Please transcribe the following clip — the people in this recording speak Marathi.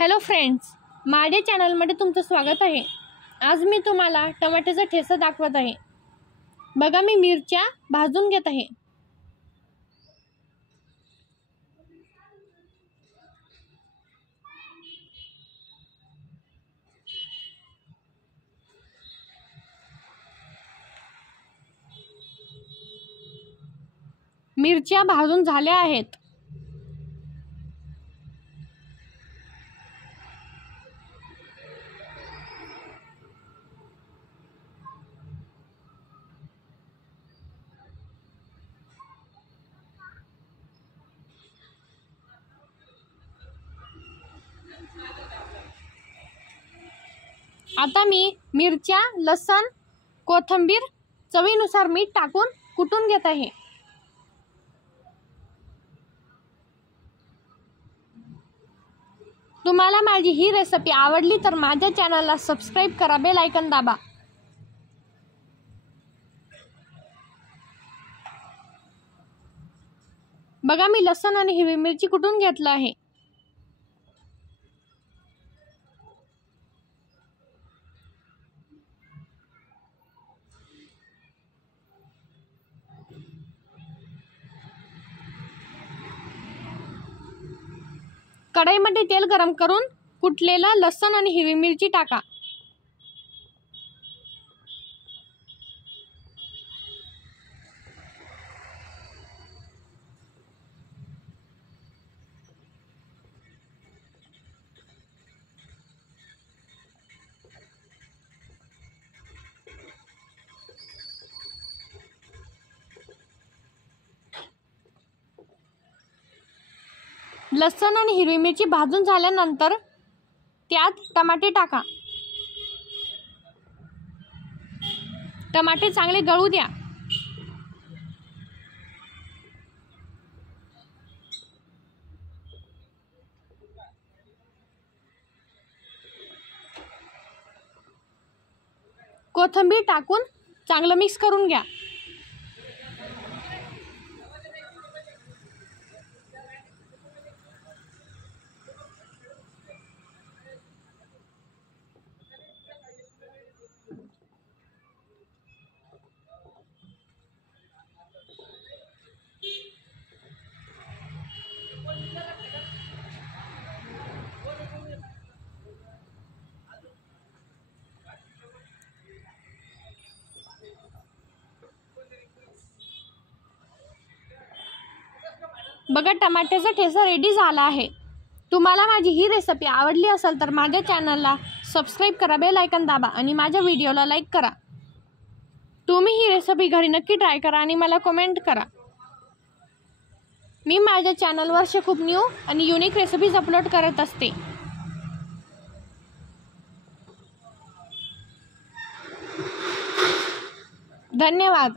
हॅलो फ्रेंड्स, माझ्या चॅनलमध्ये तुमचं स्वागत आहे। आज मी तुम्हाला टमाट्याचा ठेचा दाखवत आहे। बघा, मी मिरच्या भाजून घेत आहे। मिरच्या भाजून झाल्या आहेत। आता मी मिरच्या, लसूण, कोथिंबीर, चवीनुसार मीठ टाकून कुटून घेत आहे। तुम्हाला माझी ही रेसिपी आवडली तर माझ्या चॅनलला सबस्क्राइब करा, बेल आयकॉन दाबा। बघा, मी लसूण आणि हिरवी मिरची कुटून घेतलं आहे। कढईमध्ये तेल गरम करून कुटलेला लसूण आणि हिरवी मिरची टाका। लसूण आणि हिरवी मिरची भाजून झाल्यानंतर त्यात टमाटे टाका। टमाटे चांगले गळू द्या। कोथिंबीर टाकून चांगलं मिक्स करून घ्या। बघा, टमाट्याचा ठेचा रेडी झाला आहे। तुम्हाला माझी ही रेसिपी आवडली असेल तर माझ्या चॅनलला सबस्क्राइब करा, बेल आयकॉन दाबा आणि माझ्या व्हिडिओला लाईक करा। तुम्ही ही रेसिपी घरी नक्की ट्राय करा आणि मला कमेंट करा। मी माझ्या चॅनलवर खूप न्यू आणि युनिक रेसिपीज अपलोड करत असते। धन्यवाद।